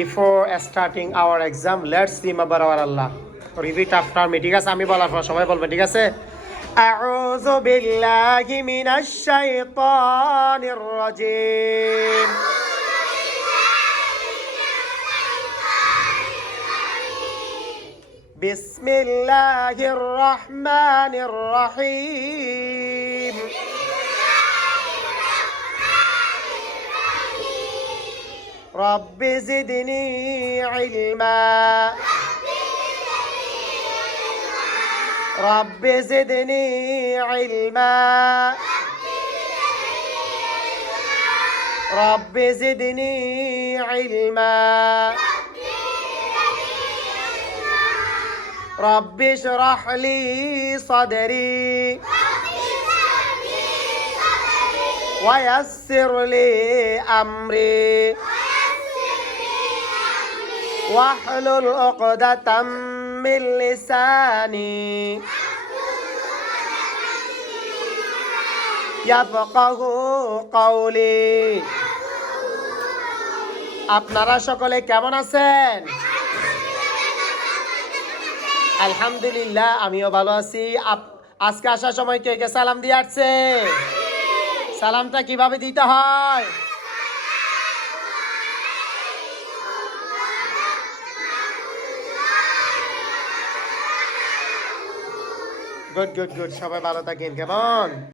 Before starting our exam, let's remember our Allah. Repeat after me. ঠিক আছে আমি বলার পর সবাই বলবেন ঠিক আছে أعوذ بالله من الشيطان الرجيم بسم الله الرحمن الرحيم رب زدني علما. رب زدني علما. رب زدني علما. رب اشرح لي صدري. ويسر لي أمري. واحلل عقدة من لساني يفقه قولي আপনারা সকলে কেমন আছেন আলহামদুলিল্লাহ আমিও ভালো আছি আপ- আজকে আসার সময় কে কে সালাম দিয়ে আসছে সালামটা কিভাবে দিতে হয় গুড গুড গুড সবাই ভালো থাকেন কেমন?